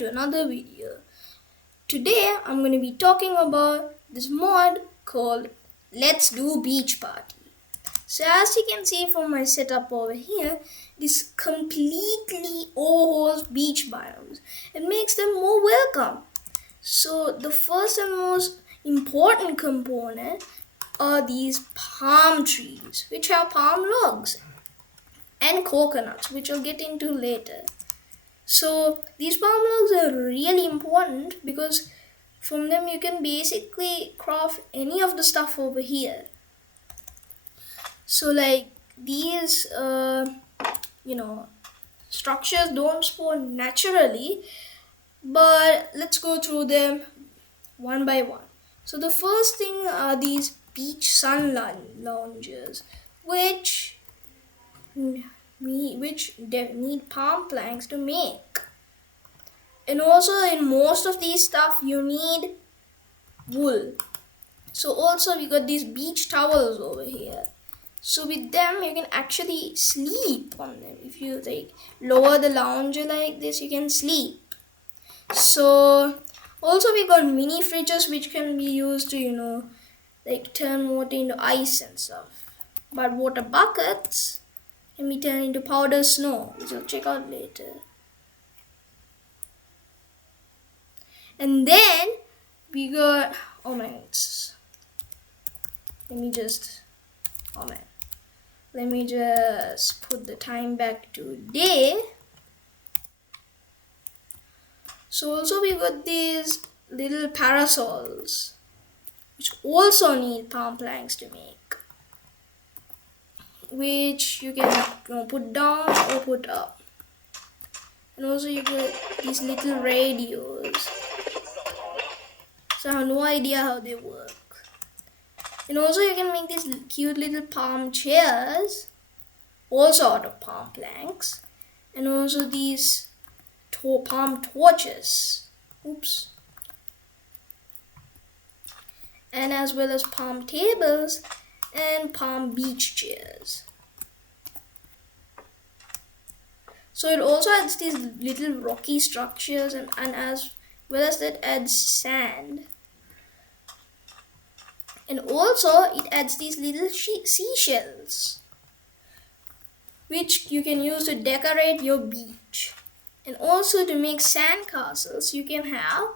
to another video. Today I'm going to be talking about this mod called Let's Do Beachparty. So as you can see from my setup over here, this completely overhauls beach biomes. It makes them more welcome. So the first and most important component are these palm trees, which have palm logs, and coconuts, which I'll get into later. So these palm logs are really important because from them you can basically craft any of the stuff over here. So like these structures don't spawn naturally, but let's go through them one by one. So the first thing are these beach sun loungers, which need palm planks to make. And also in most of these stuff you need wool. So also we got these beach towels over here. So with them you can actually sleep on them. If you like lower the lounger like this, you can sleep. So also we got mini fridges which can be used to turn water into ice and stuff. But water buckets can be turned into powder snow, which I'll check out later. And then we got, let me just put the time back to day. So also we got these little parasols, which also need palm planks to make, which you can put down or put up. And also you get these little radios. So I have no idea how they work. And also you can make these cute little palm chairs, also out of palm planks. And also these palm torches. Oops. And as well as palm tables and palm beach chairs. So it also adds these little rocky structures and as well as that adds sand. And also it adds these little seashells, which you can use to decorate your beach. And also to make sand castles, you can have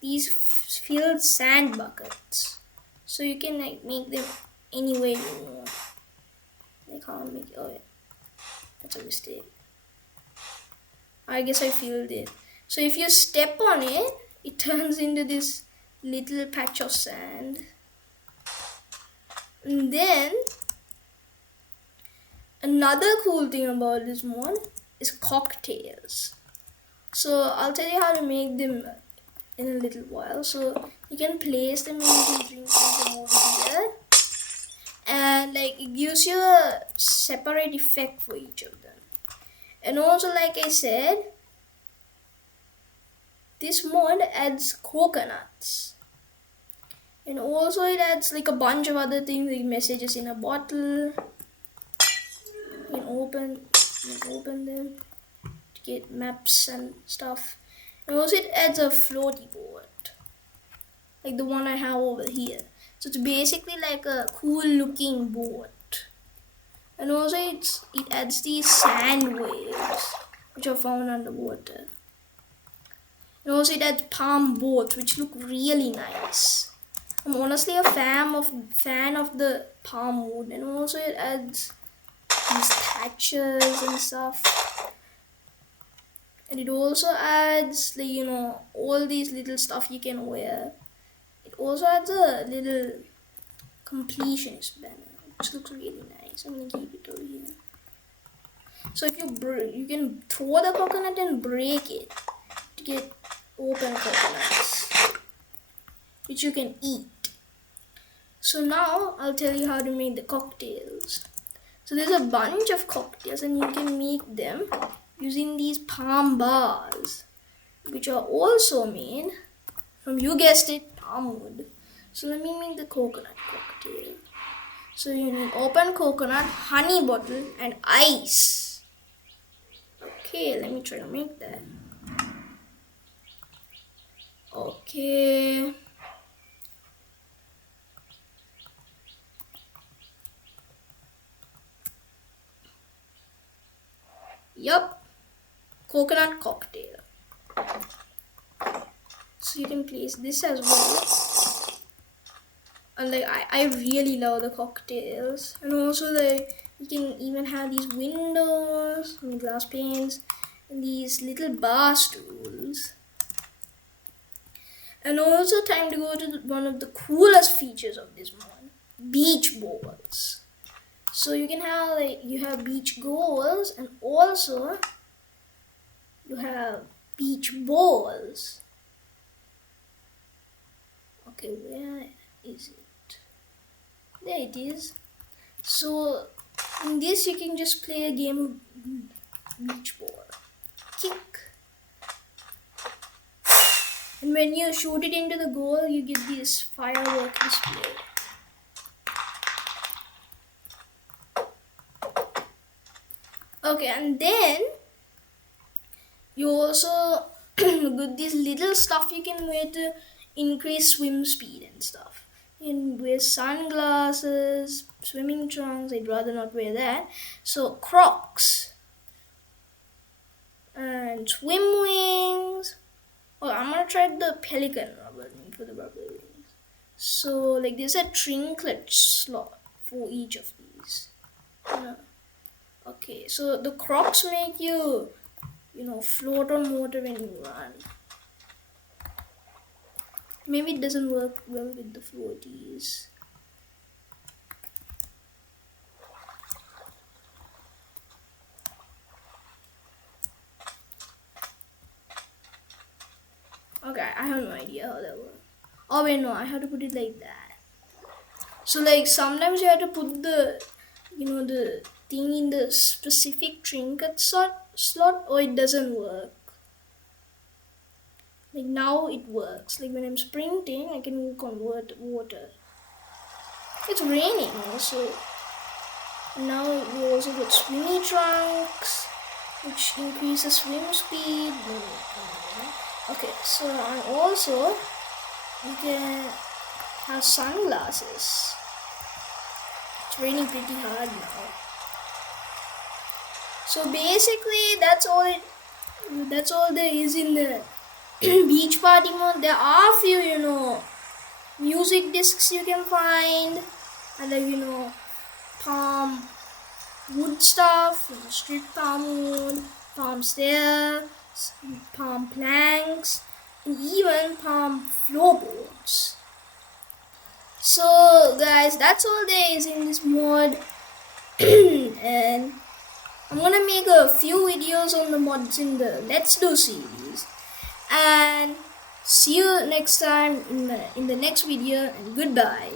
these filled sand buckets. So you can make them any way you want. I can't make it. Oh yeah, that's a mistake. I guess I filled it. So if you step on it, it turns into this little patch of sand. And then another cool thing about this mod is cocktails. So I'll tell you how to make them in a little while. So you can place them into drinks over here, and it gives you a separate effect for each of them. And also, like I said, this mod adds coconuts. And also it adds a bunch of other things like messages in a bottle. You can open them to get maps and stuff. And also it adds a floaty board, like the one I have over here. So it's basically like a cool looking boat. And also it adds these sand waves, which are found underwater. And also it adds palm boats, which look really nice. I'm honestly a fan of the palm wood. And also it adds these thatches and stuff. And it also adds all these little stuff you can wear. It also adds a little completionist banner, which looks really nice. I'm gonna keep it over here. So if you can throw the coconut and break it to get open coconuts, which you can eat. So now I'll tell you how to make the cocktails. So there's a bunch of cocktails and you can make them using these palm bars, which are also made from, you guessed it, palm wood. So let me make the coconut cocktail. So you need open coconut, honey bottle and ice. Okay, let me try to make that. Okay. Yup. Coconut cocktail. So you can place this as well. And like I really love the cocktails. And also like you can even have these windows, I mean glass panes, and these little bar stools. And also time to go to one of the coolest features of this mod, beach balls. So you can have like you have beach goals and also you have beach balls. Okay, where is it? There it is. So in this you can just play a game of beach ball. Kick. And when you shoot it into the goal, you get this firework display. Okay, and then you also get this little stuff you can wear to increase swim speed and stuff. You can wear sunglasses, swimming trunks. I'd rather not wear that. So Crocs and swim wings. Oh, I'm gonna try the pelican rubber ring for the rubber wings. So like there's a trinket slot for each of these. Okay, so the Crocs make you, float on water when you run. Maybe it doesn't work well with the floaties. Okay, I have no idea how that works. Oh wait, no, I have to put it like that. So like sometimes you have to put the thing in the specific trinket slot or it doesn't work. Like now it works. Like when I'm sprinting, I can convert water. It's raining also. Now we also got swimmy trunks, which increases swim speed. Okay, so and also you can have sunglasses. It's raining pretty hard now. So basically, that's all there is in the Beachparty mode. There are a few, music discs you can find, and like palm wood stuff, street palm wood, palm stairs, palm planks, and even palm floorboards. So guys, that's all there is in this mod. And I'm gonna make a few videos on the mods in the Let's Do series. And see you next time in the next video, and goodbye.